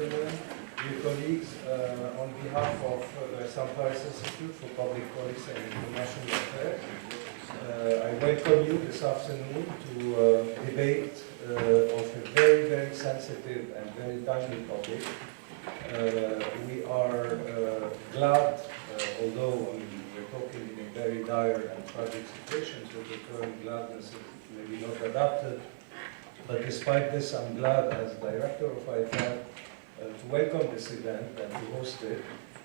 afternoon, dear colleagues. On behalf of the Issam Institute for Public Policy and International Affairs, I welcome you this afternoon to debate of a very, very sensitive and very timely topic. We are glad, although we're talking in a very dire and tragic situation, so the term gladness is maybe not adapted. But despite this, I'm glad as director of IFI to welcome this event and to host it,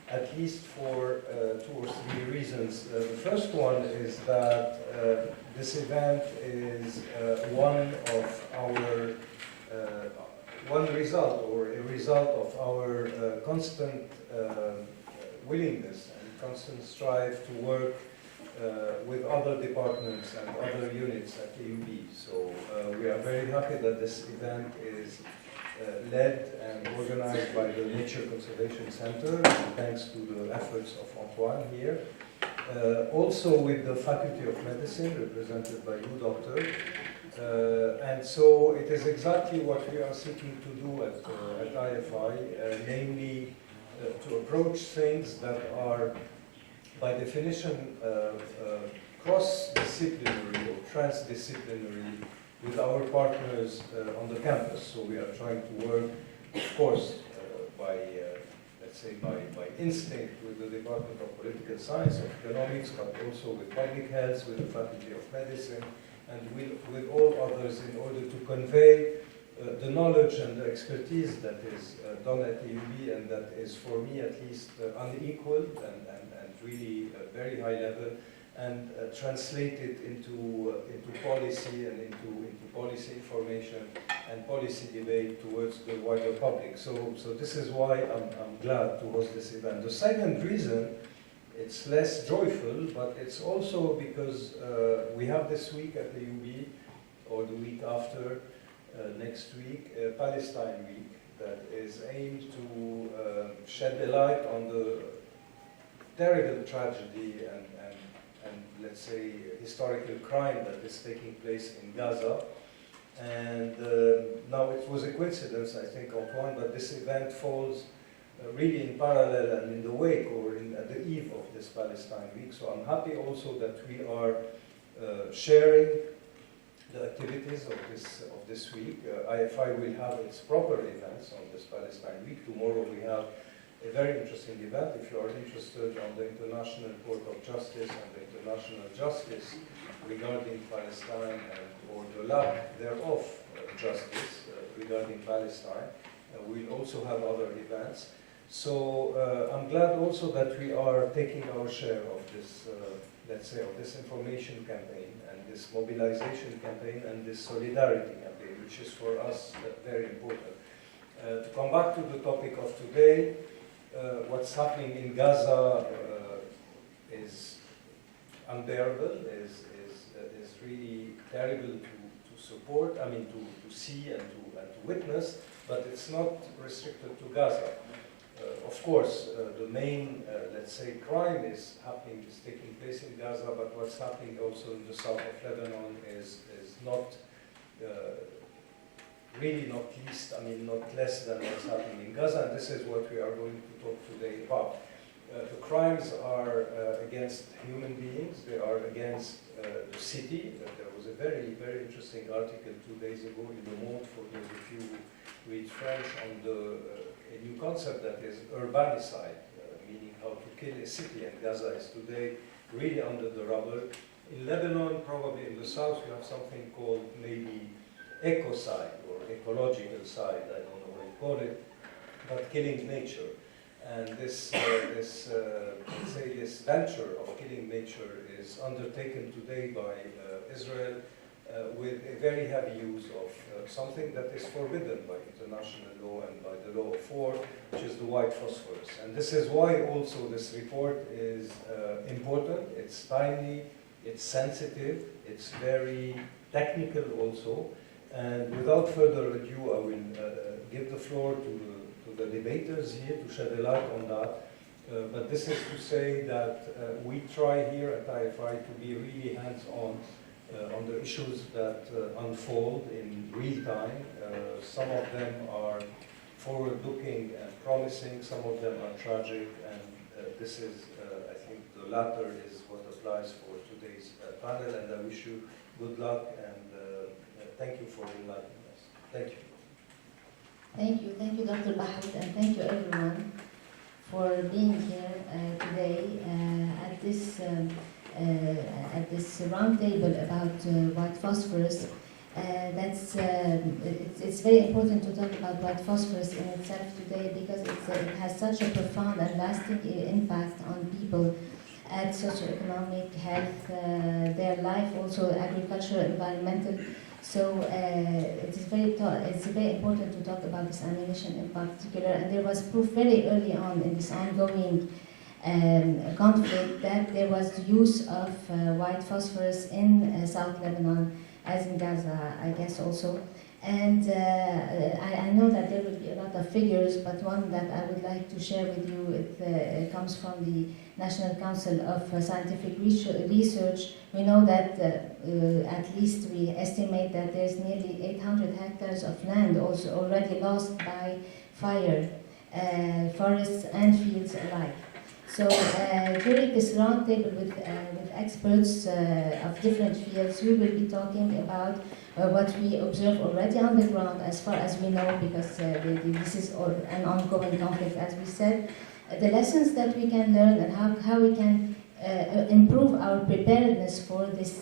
at least for 2 or 3 reasons. The first one is that this event is one result or a result of our constant willingness and constant strive to work with other departments and other units at AUB. So we are very happy that this event is led and organized by the Nature Conservation Center, and thanks to the efforts of Antoine here. Also with the Faculty of Medicine, represented by you, Doctor. And so it is exactly what we are seeking to do at IFI, namely to approach things that are by definition cross-disciplinary or transdisciplinary with our partners on the campus. So we are trying to work, of course, let's say by instinct with the Department of Political Science, of Economics, but also with Public Health, with the Faculty of Medicine, and with all others in order to convey the knowledge and the expertise that is done at AUB, and that is, for me at least, unequaled and really very high level, and translate it into policy and into policy information and policy debate towards the wider public. So this is why I'm glad to host this event. The second reason, it's less joyful, but it's also because we have this week at the AUB, or the week after, next week, Palestine Week, that is aimed to shed a light on the terrible tragedy and let's say historical crime that is taking place in Gaza. And now it was a coincidence, I think, Antoine, but this event falls really in parallel and in the wake or at the eve of this Palestine Week. So I'm happy also that we are sharing the activities of this week. IFI will have its proper events on this Palestine Week. Tomorrow we have a very interesting event. If you are interested on the International Court of Justice and the international justice regarding Palestine or the lack thereof justice regarding Palestine, we'll also have other events. So I'm glad also that we are taking our share of this, let's say, of this information campaign and this mobilization campaign and this solidarity campaign, which is for us very important. To come back to the topic of today, what's happening in Gaza is unbearable, is really terrible to support, I mean to see and to witness, but it's not restricted to Gaza. Of course, the main, let's say, crime is taking place in Gaza, but what's happening also in the south of Lebanon is not really not least, I mean, not less than what's happening in Gaza, and this is what we are going to talk today about. The crimes are against human beings, they are against the city. There was a very, very interesting article 2 days ago in Le Monde, for those of you who read French, on a new concept that is urbanicide, meaning how to kill a city, and Gaza is today really under the rubble. In Lebanon, probably in the south, you have something called maybe ecocide or ecological side, I don't know what you call it, but killing nature. And this venture of killing nature is undertaken today by Israel with a very heavy use of something that is forbidden by international law and by the law of war, which is the white phosphorus. And this is why also this report is important. It's timely, it's sensitive, it's very technical also. And without further ado, I will give the floor to the debaters here to shed a light on that. But this is to say that we try here at IFI to be really hands-on on the issues that unfold in real time. Some of them are forward-looking and promising. Some of them are tragic, and this is, I think, the latter is what applies for today's panel. And I wish you good luck, and thank you for enlightening us. Thank you. Thank you, Dr. Bahout, and thank you everyone for being here today at this roundtable about white phosphorus. It's very important to talk about white phosphorus in itself today because it has such a profound and lasting impact on people at socioeconomic, health, their life, also agricultural, environmental. So it's very important to talk about this ammunition in particular. And there was proof very early on in this ongoing conflict that there was the use of white phosphorus in South Lebanon, as in Gaza, I guess also. And I know that there will be a lot of figures, but one that I would like to share with you, it comes from the National Council of Scientific Research. We know that at least we estimate that there's nearly 800 hectares of land also already lost by fire, forests and fields alike. So during this roundtable with experts of different fields, we will be talking about what we observe already on the ground as far as we know, because this is an ongoing conflict, as we said, the lessons that we can learn and how we can improve our preparedness for this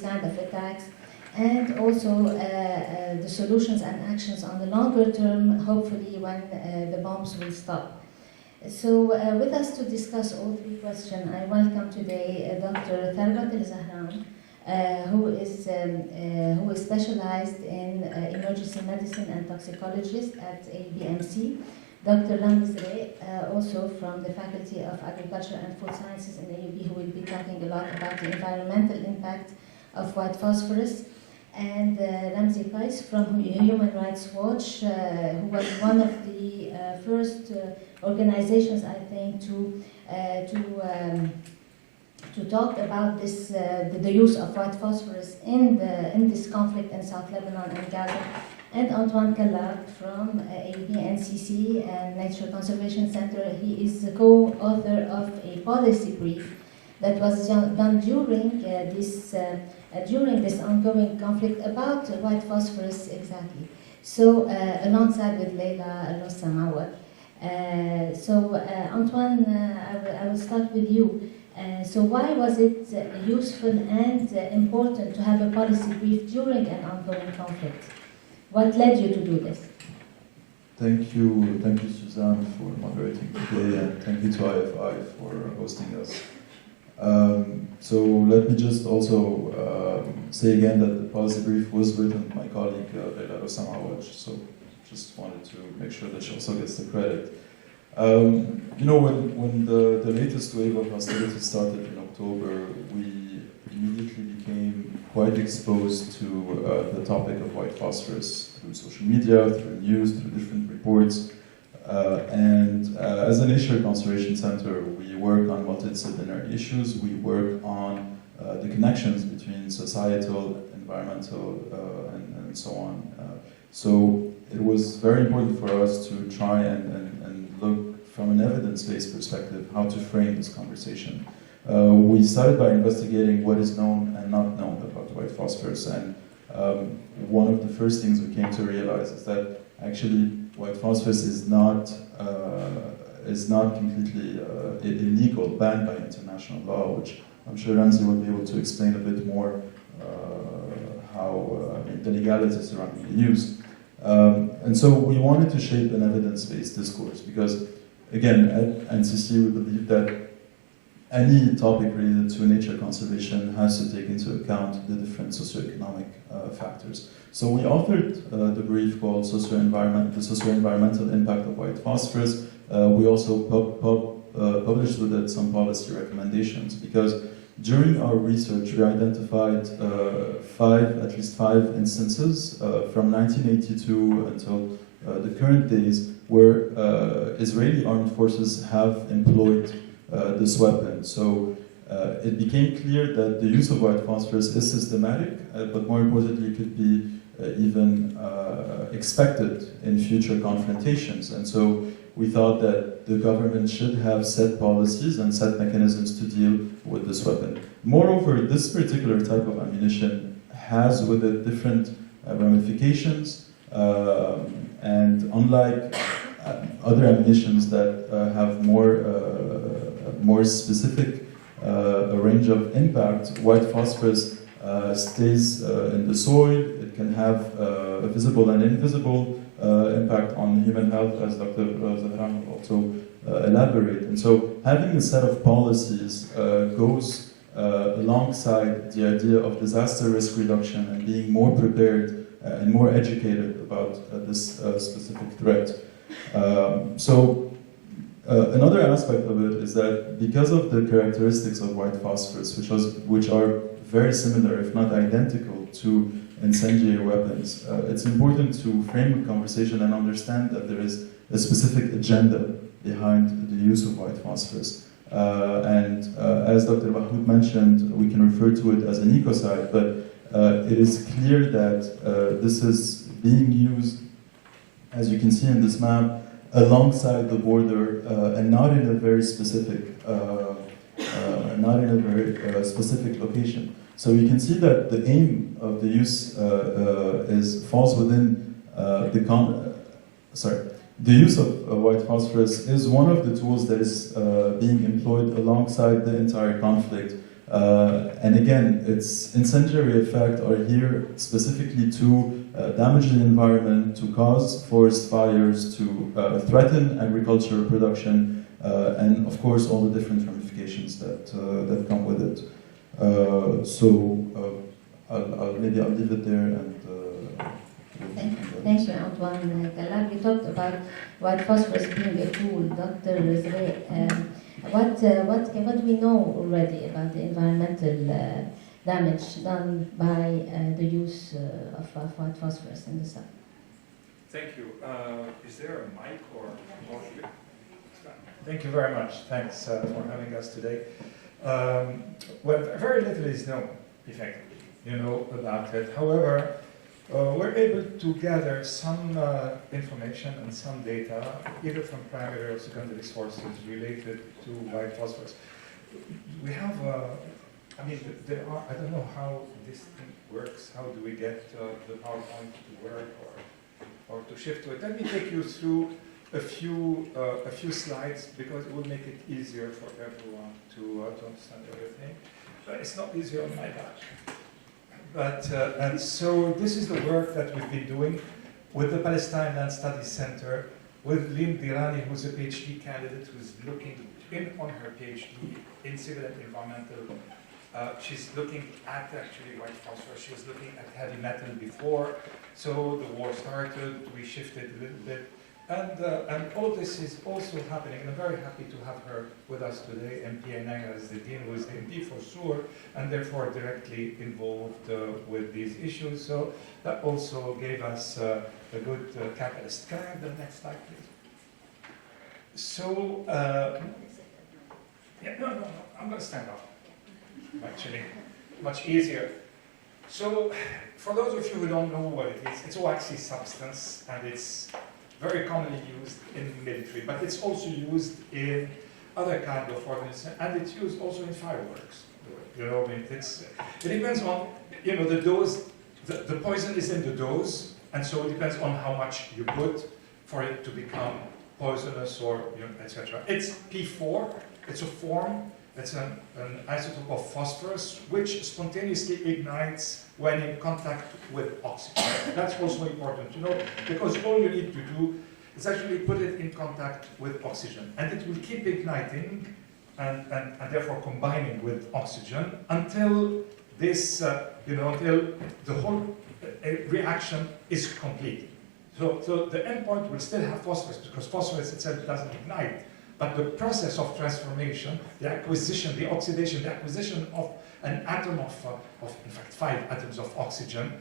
kind of attacks, and also the solutions and actions on the longer term, hopefully when the bombs will stop. So with us to discuss all three questions, I welcome today Dr. Thawrat Zahran, who is specialized in emergency medicine and toxicologist at AUB-NCC. Dr. Ramzi, also from the Faculty of Agriculture and Food Sciences in AUB, who will be talking a lot about the environmental impact of white phosphorus. And Ramzi Kaiss from Human Rights Watch, who was one of the first organizations, I think, to talk about this, the use of white phosphorus in this conflict in South Lebanon and Gaza, and Antoine Kallab from AUB-NCC and Nature Conservation Center. He is the co-author of a policy brief that was done during this ongoing conflict about white phosphorus exactly. So alongside with Leila Al-Samawat. Antoine, I will start with you. So why was it useful and important to have a policy brief during an ongoing conflict? What led you to do this? Thank you, Suzanne, for moderating today, and thank you to IFI for hosting us. So let me just also say again that the policy brief was written by my colleague Leila Al-Samawat, so just wanted to make sure that she also gets the credit. You know, when the latest wave of hostility started in October, we immediately became quite exposed to the topic of white phosphorus through social media, through news, through different reports. As a Nature Conservation Center, we work on multidisciplinary issues. We work on the connections between societal, environmental, and so on. So it was very important for us to try and look from an evidence-based perspective how to frame this conversation. We started by investigating what is known and not known about white phosphorus, and one of the first things we came to realize is that actually white phosphorus is not completely illegal, banned by international law, which I'm sure Ramzi will be able to explain a bit more how the legalities surrounding the use. And so we wanted to shape an evidence-based discourse because, again, at NCC we believe that any topic related to nature conservation has to take into account the different socioeconomic factors. So we authored the brief called the Socio-Environmental Impact of White Phosphorus. We also published with it some policy recommendations because during our research we identified at least five instances from 1982 until the current days where Israeli armed forces have employed this weapon. So it became clear that the use of white phosphorus is systematic, but more importantly, could be even expected in future confrontations. And so we thought that the government should have set policies and set mechanisms to deal with this weapon. Moreover, this particular type of ammunition has with it different ramifications, and unlike other ammunitions that have more specific range of impact, white phosphorus stays in the soil. It can have a visible and invisible impact on human health, as Dr. Zahran will also elaborate. And so having a set of policies goes alongside the idea of disaster risk reduction and being more prepared and more educated about this specific threat. Another aspect of it is that because of the characteristics of white phosphorus, which are very similar, if not identical, to incendiary weapons, it's important to frame the conversation and understand that there is a specific agenda behind the use of white phosphorus. As Dr. Bahout mentioned, we can refer to it as an ecocide, but it is clear that this is being used, as you can see in this map, alongside the border and not in a very specific, specific location. So you can see that the aim of the use falls within the use of white phosphorus is one of the tools that is being employed alongside the entire conflict. And again, its incendiary effect are here specifically to damage the environment, to cause forest fires, to threaten agricultural production, and of course all the different ramifications that come with it. Maybe I'll leave it there and. Thank you, Antoine Kallab. You talked about white phosphorus being a tool. Dr. Zurayk, what do we know already about the environmental damage done by the use of white phosphorus in the sun? Thank you. Is there a mic or? Thank you very much. Thanks for having us today. Well, very little is known, effectively, about it. However, we're able to gather some information and some data, either from primary or secondary sources related to white phosphorus. We have, I don't know how this thing works. How do we get the PowerPoint to work or to shift to it? Let me take you through a few slides because it will make it easier for everyone to understand everything. But it's not easier on my back. But, and so this is the work that we've been doing with the Palestine Land Studies Center, with Lynn Dirani, who's a PhD candidate, who's looking on her PhD in civil and environmental. She's looking at actually white phosphorus. She was looking at heavy metal before. So the war started, we shifted a little bit. And all this is also happening, and I'm very happy to have her with us today, MP as the Dean, who is the MP for Jour, and therefore directly involved with these issues. So that also gave us a good catalyst. Can I have the next slide, please? So, no, I'm going to stand up, actually, much easier. So, for those of you who don't know what it is, it's a waxy substance, and it's very commonly used in the military, but it's also used in other kind of organisms, and it's used also in fireworks. It depends on, the dose. The poison is in the dose, and so it depends on how much you put for it to become poisonous or etc. It's P4. It's a form. It's an isotope of phosphorus which spontaneously ignites when in contact with oxygen. That's also important to know because all you need to do is actually put it in contact with oxygen, and it will keep igniting and therefore combining with oxygen until this, until the whole reaction is complete. So the endpoint will still have phosphorus because phosphorus itself doesn't ignite. But the process of transformation, the acquisition, the oxidation, the acquisition of an atom of in fact, 5 atoms of oxygen,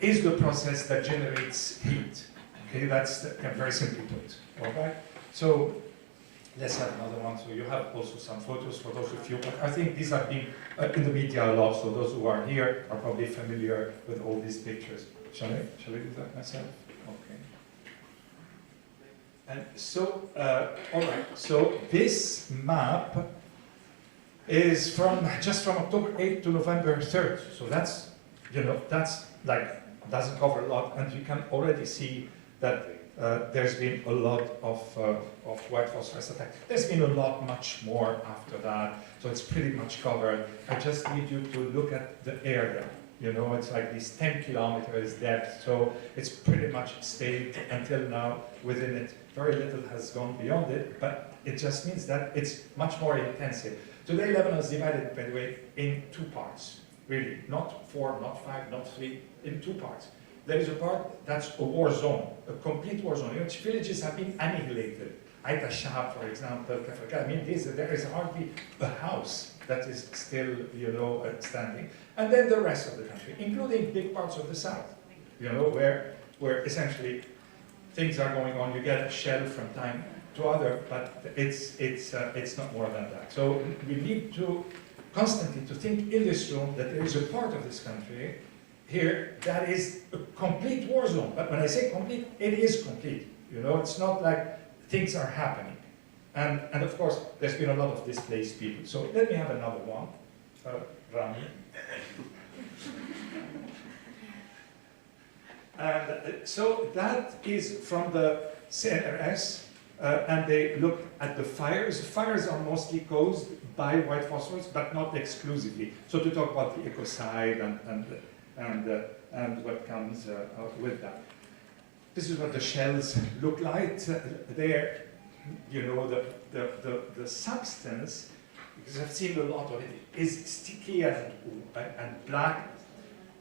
is the process that generates heat. Okay, that's very simply put. All right. So let's have another one. So you have also some photos for those of you. But I think these have been in the media a lot. So those who are here are probably familiar with all these pictures. shall I do that myself? Okay. And so, all right, so this map is just from October 8th to November 3rd. So that's, that's like, doesn't cover a lot, and you can already see that there's been a lot of white phosphorus attack. There's been a lot much more after that, so it's pretty much covered. I just need you to look at the area. It's like these 10 kilometers depth, so it's pretty much stayed until now within it. Very little has gone beyond it, but it just means that it's much more intensive. Today, Lebanon is divided, by the way, in two parts, really. Not 4, not 5, not 3, in two parts. There is a part that's a war zone, a complete war zone, in which villages have been annihilated. Ait al-Shahab, for example, I mean, there is hardly a house that is still, standing. And then the rest of the country, including big parts of the south, where essentially things are going on. You get a shell from time to other, but it's not more than that. So we need to constantly to think in this room that there is a part of this country here that is a complete war zone. But when I say complete, it is complete. It's not like things are happening. And of course, there's been a lot of displaced people. So let me have another one, Rami. And so that is from the CNRS, and they look at the fires. Fires are mostly caused by white phosphorus, but not exclusively. So to talk about the ecocide and what comes with that. This is what the shells look like. There, the substance, because I've seen a lot of it, is sticky and black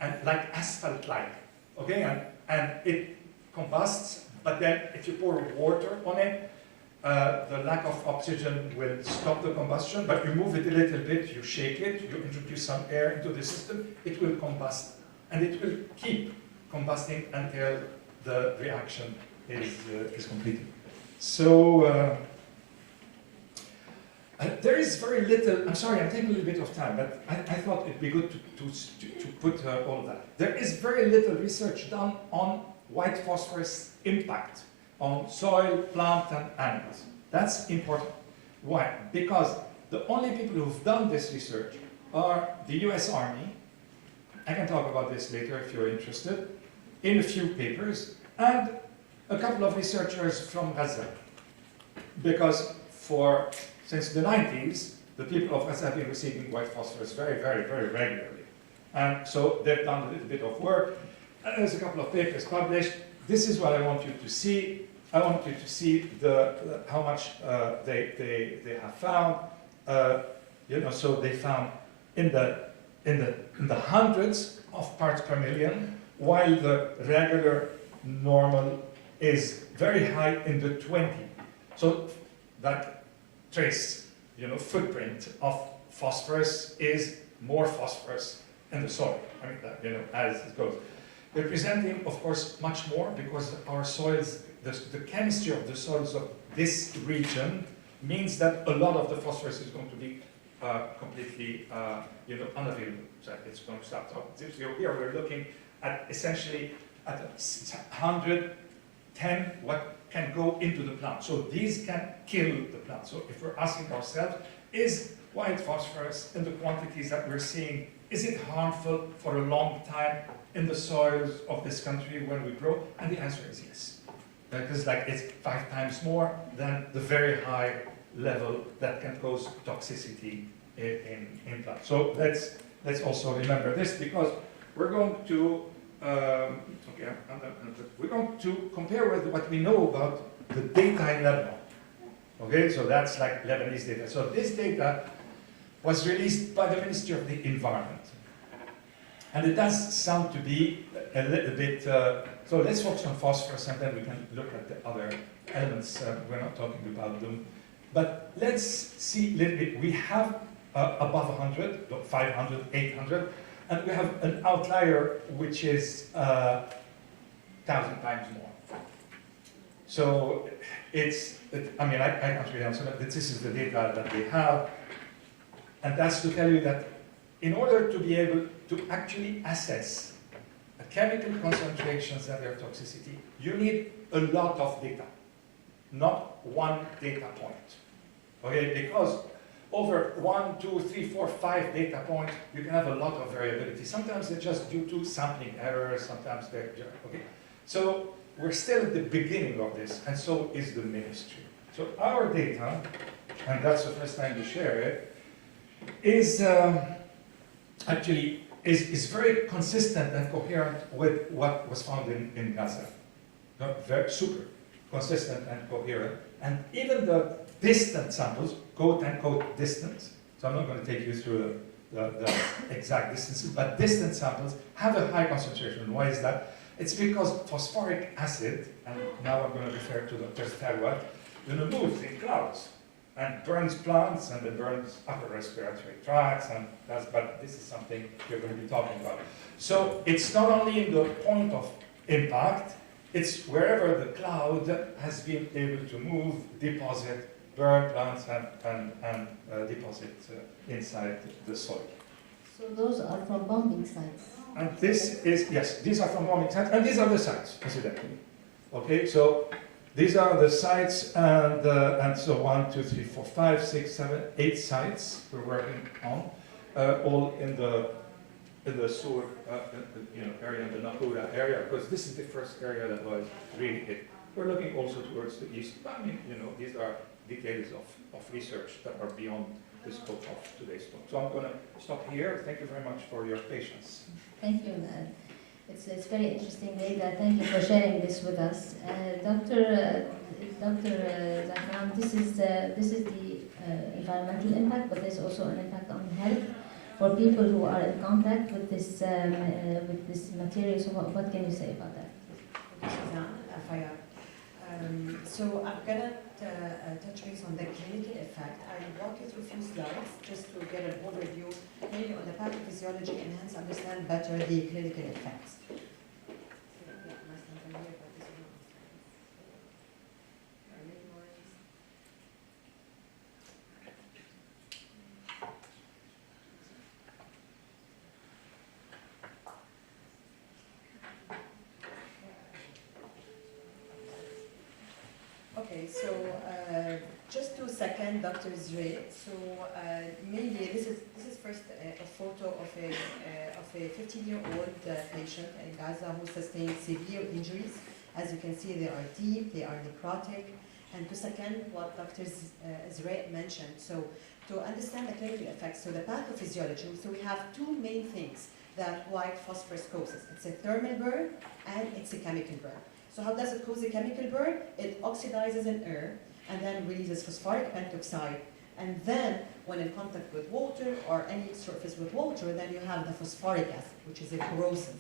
and like asphalt-like. Okay, and it combusts, but then if you pour water on it, the lack of oxygen will stop the combustion, but you move it a little bit, you shake it, you introduce some air into the system, it will combust. And it will keep combusting until the reaction is completed. So there is very little, I'm sorry, I'm taking a little bit of time, but I thought it'd be good to put all of that. There is very little research done on white phosphorus impact on soil, plant, and animals. That's important. Why? Because the only people who've done this research are the US Army. I can talk about this later if you're interested, in a few papers, and a couple of researchers from Gaza. Because since the 90s, the people of Gaza have been receiving white phosphorus very, very, very regularly. And so they've done a little bit of work, and there's a couple of papers published. This is what I want you to see. I want you to see how much they have found. So they found in the hundreds of parts per million, while the regular normal is very high in the 20. So that trace, footprint of phosphorus is more phosphorus in the soil. I mean, as it goes. Representing, of course, much more because our soils, the chemistry of the soils of this region means that a lot of the phosphorus is going to be completely unavailable. So it's going to stop. So here we're looking at essentially at 110 what can go into the plant. So these can kill the plant. So if we're asking ourselves, is white phosphorus in the quantities that we're seeing, is it harmful for a long time in the soils of this country when we grow? And the answer is yes. Because it's 5 times more than the very high level that can cause toxicity in plants. So let's also remember this, because we're going to we're going to compare with what we know about the data in Lebanon. Okay, so that's like Lebanese data. So this data was released by the Ministry of the Environment, and it does sound to be a little bit. So let's focus on phosphorus, and then we can look at the other elements. We're not talking about them. But let's see a little bit. We have above 100, 500, 800, and we have an outlier which is 1,000 times more. So I can't really answer that. This is the data that we have. And that's to tell you that in order to be able to actually assess a chemical concentrations and their toxicity, you need a lot of data, not one data point. Okay, because over 1, 2, 3, 4, 5 data points, you can have a lot of variability. Sometimes they're just due to sampling errors, sometimes they're, okay. So we're still at the beginning of this, and so is the ministry. So our data, and that's the first time we share it, is actually is very consistent and coherent with what was found in Gaza. Very super consistent and coherent. And even the distant samples, quote unquote distance, so I'm not going to take you through the exact distances, but distant samples have a high concentration. Why is that? It's because phosphoric acid, and now I'm going to refer to Dr. Thawrat, moves in clouds and burns plants and then burns upper respiratory tracts, and but this is something we're going to be talking about. So it's not only in the point of impact, it's wherever the cloud has been able to move, deposit, burn plants, and deposit inside the soil. So those are from bombing sites. And this is, yes, these are from bombing sites, and these are the sites, incidentally. Okay, so these are the sites, and so 1, 2, 3, 4, 5, 6, 7, 8 sites we're working on, all in the Jour area, in the Nahura area, because this is the first area that was really hit. We're looking also towards the east. I mean, these are details of research that are beyond the scope of today's talk. So I'm going to stop here. Thank you very much for your patience. Thank you. It's very interesting data. Thank you for sharing this with us. Dr. Zahran, this is the environmental impact, but there's also an impact on health for people who are in contact with this material. So what can you say about that? Suzanne, IFI. So I'm going to touch base on the clinical effect. I'll walk you through a few slides just to get an overview, mainly on the pathophysiology and hence understand better the clinical effects. Okay, so just to second Dr. Zurayk, so maybe this is first a photo of a 15-year-old patient in Gaza who sustained severe injuries. As you can see, they are deep, they are necrotic, and to second what Dr. Zurayk mentioned, so to understand the clinical effects, so the pathophysiology, so we have two main things that white phosphorus causes. It's a thermal burn and it's a chemical burn. So how does it cause a chemical burn? It oxidizes an air and then releases phosphoric pentoxide. And then when in contact with water or any surface with water, then you have the phosphoric acid, which is a corrosive.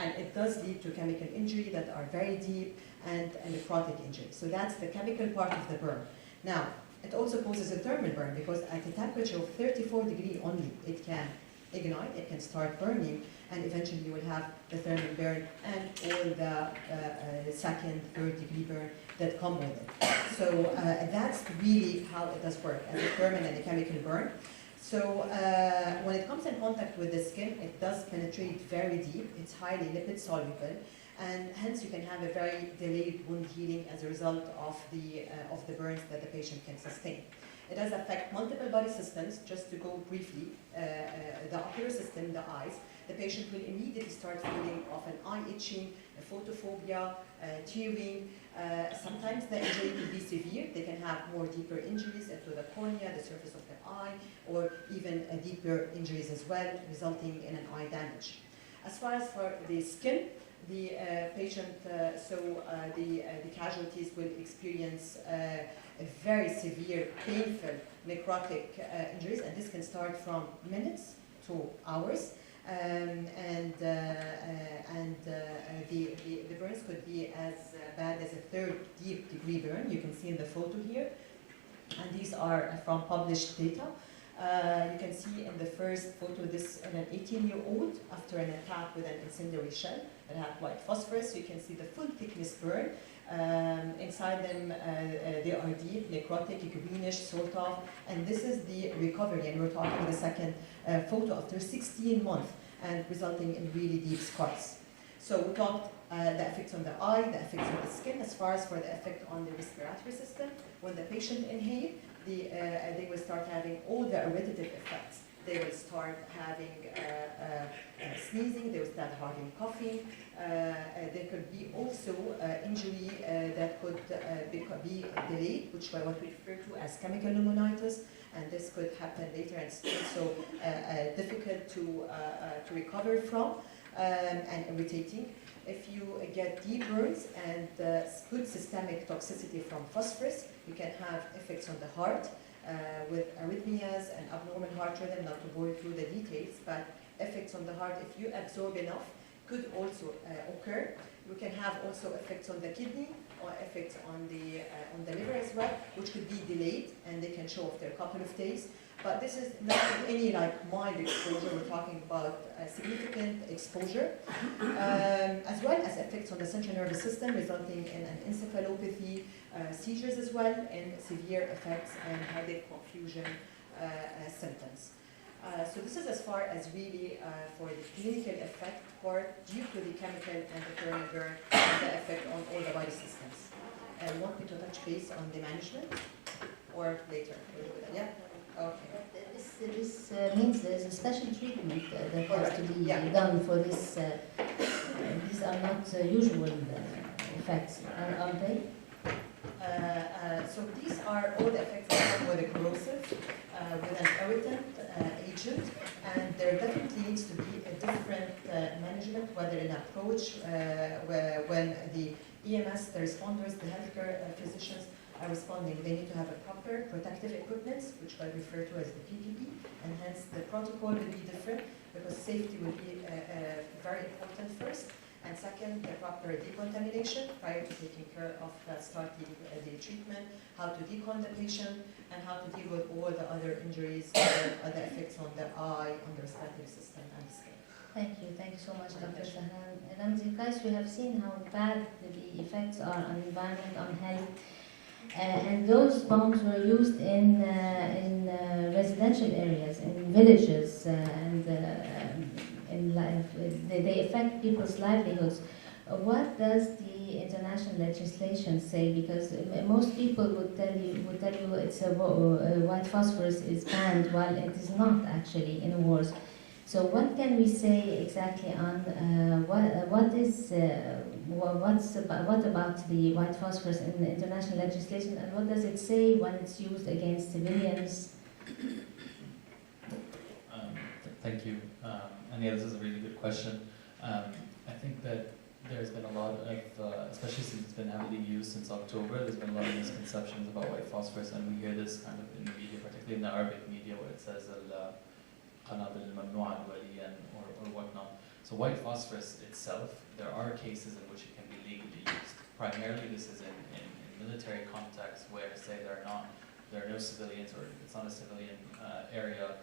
And it does lead to chemical injury that are very deep and necrotic injury. So that's the chemical part of the burn. Now, it also causes a thermal burn because at a temperature of 34 degrees only, it can ignite, it can start burning, and eventually you will have the thermal burn and all the second, third degree burn that come with it. So that's really how it does work, as a thermal and a chemical burn. So when it comes in contact with the skin, it does penetrate very deep, it's highly lipid soluble, and hence you can have a very delayed wound healing as a result of the burns that the patient can sustain. It does affect multiple body systems. Just to go briefly, the ocular system, the eyes, the patient will immediately start feeling of an eye itching, a photophobia, tearing. Sometimes the injury will be severe. They can have more deeper injuries into the cornea, the surface of the eye, or even deeper injuries as well, resulting in an eye damage. As far as for the skin, the patient, the casualties will experience a very severe, painful, necrotic injuries, and this can start from minutes to hours. The burns could be as bad as a third deep degree burn. You can see in the photo here. And these are from published data. You can see in the first photo this an 18-year-old after an attack with an incendiary shell that had white phosphorus. You can see the full thickness burn. Inside them, they are deep, necrotic, greenish, sort of, and this is the recovery, and we're talking the second photo after 16 months, and resulting in really deep scars. So we talked the effects on the eye, the effects on the skin. As far as for the effect on the respiratory system, when the patient inhale, they will start having all the irritative effects. They will start having sneezing, they will start having coughing. There could be also injury that could be delayed, which is what we refer to as chemical pneumonitis, and this could happen later and it's also difficult to recover from and irritating. If you get deep burns and good systemic toxicity from phosphorus, you can have effects on the heart with arrhythmias and abnormal heart rhythm, not to bore you through the details, but effects on the heart, if you absorb enough, could also occur. You can have also effects on the kidney or effects on the liver as well, which could be delayed and they can show after a couple of days. But this is not any like mild exposure, we're talking about significant exposure, as well as effects on the central nervous system resulting in an encephalopathy, seizures as well, and severe effects and headache, confusion symptoms. So this is as far as really for the clinical effect part due to the chemical and the thermal burn and the effect on all the body systems. Want me to touch base on the management or later? Yeah? Okay. This means there's a special treatment that has to be done for this. These are not usual effects, are they? So these are all the effects that come with a corrosive, with an irritant agent, and there definitely needs to be a different management, whether an approach when the EMS, the responders, the healthcare physicians are responding, they need to have a proper protective equipment, which I refer to as the PPE, and hence the protocol will be different because safety will be very important first. And second, the proper decontamination prior to taking care of starting the treatment, how to decon the patient, and how to deal with all the other injuries, other effects on the eye, on the respiratory system, and the skin. Thank you so much, Dr. Zahran. Ramzi, guys, we have seen how bad the effects are on environment, on health. And those bombs were used in residential areas, in villages, and in life. They affect people's livelihoods. What does the international legislation say? Because most people would tell you it's white phosphorus is banned, while it is not actually in wars. So what can we say exactly on what about the white phosphorus in the international legislation, and what does it say when it's used against civilians? Thank you. And yeah, this is a really good question. I think that there's been a lot of, especially since it's been heavily used since October, there's been a lot of misconceptions about white phosphorus, and we hear this kind of in the media, particularly in the Arabic media, where it says or whatnot. So white phosphorus itself, there are cases in which it can be legally used. Primarily this is in military contexts where, say, there are no civilians, or it's not a civilian area,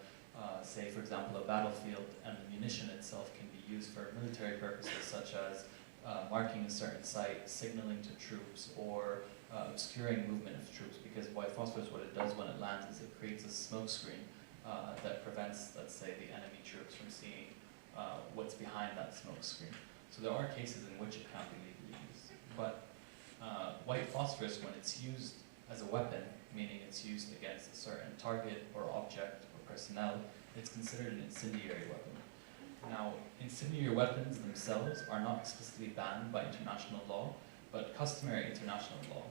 say for example a battlefield, and the munition itself can be used for military purposes such as marking a certain site, signaling to troops, or obscuring movement of troops, because white phosphorus, what it does when it lands is it creates a smoke screen that prevents, let's say, the enemy troops from seeing what's behind that smoke screen. So there are cases in which it can be legally used. But white phosphorus, when it's used as a weapon, meaning it's used against a certain target or object or personnel, it's considered an incendiary weapon. Now, incendiary weapons themselves are not explicitly banned by international law, but customary international law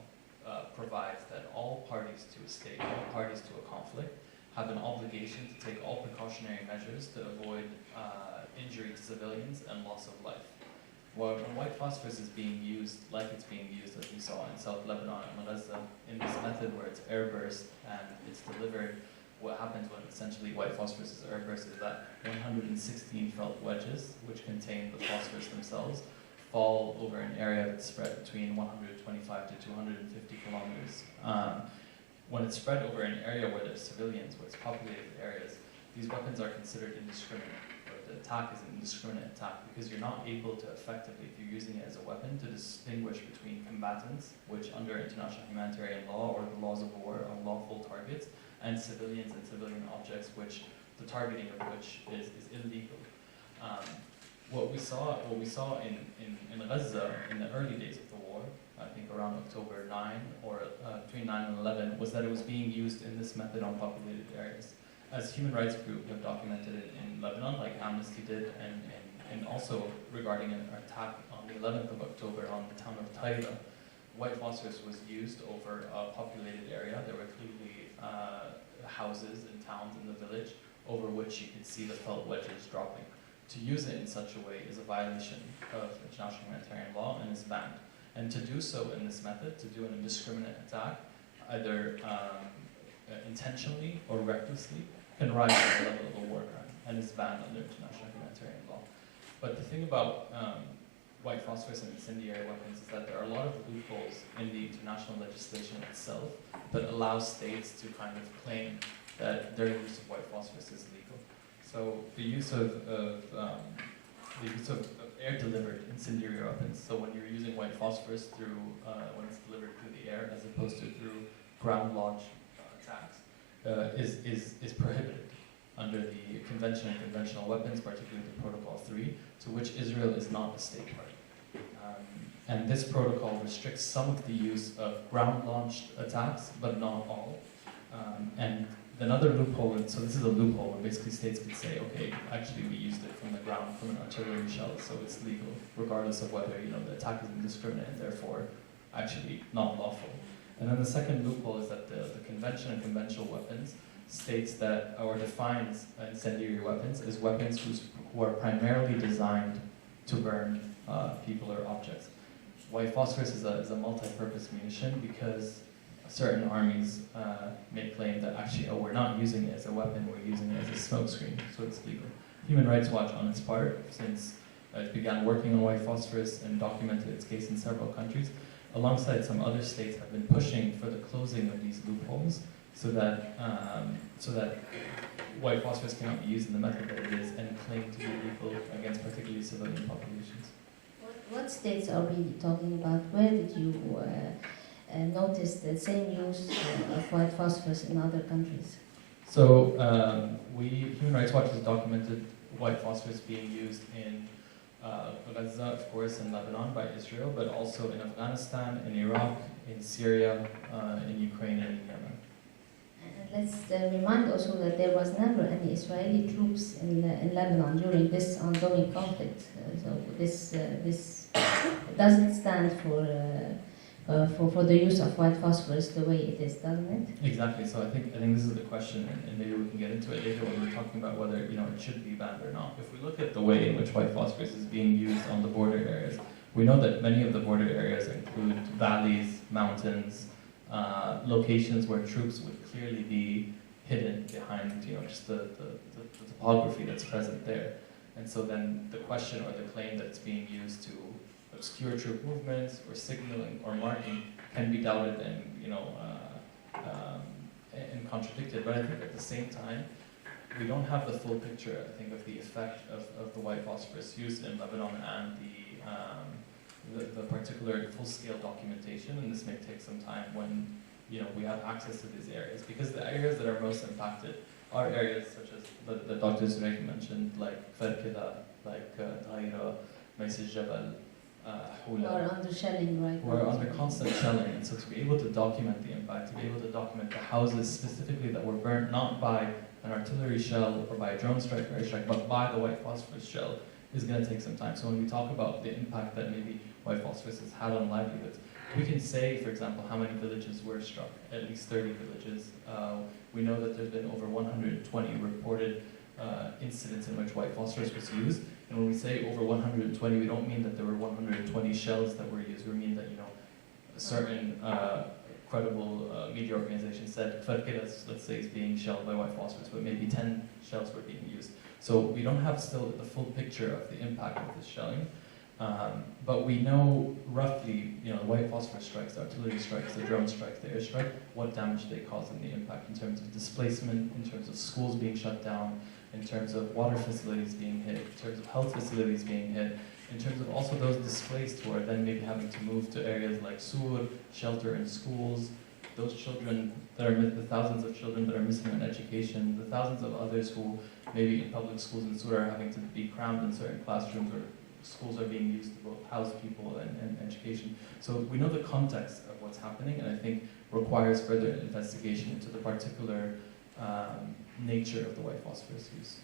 provides that all parties to a state, all parties to a conflict, have an obligation to take all precautionary measures to avoid injury to civilians and loss of life. When white phosphorus is being used, like it's being used as we saw in South Lebanon and Gaza, in this method where it's airburst and it's delivered, what happens when essentially white phosphorus is airburst is that 116 felt wedges, which contain the phosphorus themselves, fall over an area that's spread between 125 to 250 kilometers. When it's spread over an area where there's civilians, where it's populated areas, these weapons are considered indiscriminate, or the attack is an indiscriminate attack, because you're not able to effectively, if you're using it as a weapon, to distinguish between combatants, which under international humanitarian law or the laws of war are lawful targets, and civilians and civilian objects, which the targeting of which is illegal. what we saw in Gaza in the early days of the war, I think around October 9 or between 9 and 11, was that it was being used in this method on populated areas. As human rights group have documented it in Lebanon, like Amnesty did, and also regarding an attack on the 11th of October on the town of Thawrat, white phosphorus was used over a populated area. There were clearly houses and towns in the village over which you could see the felt wedges dropping. To use it in such a way is a violation of international humanitarian law and is banned. And to do so in this method, to do an indiscriminate attack, either intentionally or recklessly, can rise to the level of a war crime and is banned under international humanitarian law. But the thing about white phosphorus and incendiary weapons is that there are a lot of loopholes in the international legislation itself that allow states to kind of claim that their use of white phosphorus is legal. So the use of air-delivered incendiary weapons. So when you're using white phosphorus through when it's delivered through the air as opposed to through ground launch attacks, is prohibited under the Convention on Conventional Weapons, particularly the Protocol 3, to which Israel is not a state party. And this protocol restricts some of the use of ground-launched attacks, but not all. And another loophole, and so this is a loophole where basically states could say, okay, actually we used it from the ground, from an artillery shell, so it's legal, regardless of whether the attack is indiscriminate and therefore actually not lawful. And then the second loophole is that the Convention on Conventional Weapons states that, or defines incendiary weapons as weapons who are primarily designed to burn people or objects. White phosphorus is a multi-purpose munition because certain armies may claim that actually, oh, we're not using it as a weapon, we're using it as a smokescreen, so it's legal. Human Rights Watch, on its part, since it began working on white phosphorus and documented its case in several countries, alongside some other states, have been pushing for the closing of these loopholes so that white phosphorus cannot be used in the method that it is and claim to be lethal against particularly civilian populations. What states are we talking about? Where did you notice the same use of white phosphorus in other countries? So Human Rights Watch has documented white phosphorus being used in Gaza, of course, in Lebanon by Israel, but also in Afghanistan, in Iraq, in Syria, in Ukraine, and in Yemen. And let's remind also that there was never any Israeli troops in Lebanon during this ongoing conflict. So this doesn't stand for the use of white phosphorus the way it is, doesn't it? Exactly. So I think this is the question, and maybe we can get into it later when we're talking about whether it should be banned or not. If we look at the way in which white phosphorus is being used on the border areas, we know that many of the border areas include valleys, mountains, locations where troops would clearly be hidden behind just the topography that's present there. And so then the question or the claim that it's being used to obscure troop movements or signaling or marking can be doubted and and contradicted. But I think at the same time, we don't have the full picture, I think, of the effect of the white phosphorus used in Lebanon and the particular full-scale documentation, and this may take some time when we have access to these areas, because the areas that are most impacted are areas such as the Dr. Zurayk mentioned, like Farkida, like Daira, Maisis Jabal, Who are under shelling right now. We're under constant shelling, and so to be able to document the impact, to be able to document the houses specifically that were burnt not by an artillery shell or by a drone strike or airstrike, but by the white phosphorus shell, is going to take some time. So when we talk about the impact that maybe white phosphorus has had on livelihoods, we can say, for example, how many villages were struck, at least 30 villages. We know that there's been over 120 reported incidents in which white phosphorus was used. And when we say over 120, we don't mean that there were 120 shells that were used. We mean that a certain credible media organization said Farkida, let's say, is being shelled by white phosphorus, but maybe 10 shells were being used. So we don't have still the full picture of the impact of this shelling. But we know roughly, the white phosphorus strikes, the artillery strikes, the drone strikes, the airstrike, what damage they cause and the impact in terms of displacement, in terms of schools being shut down, in terms of water facilities being hit, in terms of health facilities being hit, in terms of also those displaced who are then maybe having to move to areas like Sur, shelter in schools, those children that are, the thousands of children that are missing an education, the thousands of others who maybe in public schools in Zurayk are having to be crammed in certain classrooms, or schools are being used to both house people and education. So we know the context of what's happening, and I think requires further investigation into the particular nature of the white phosphorus use.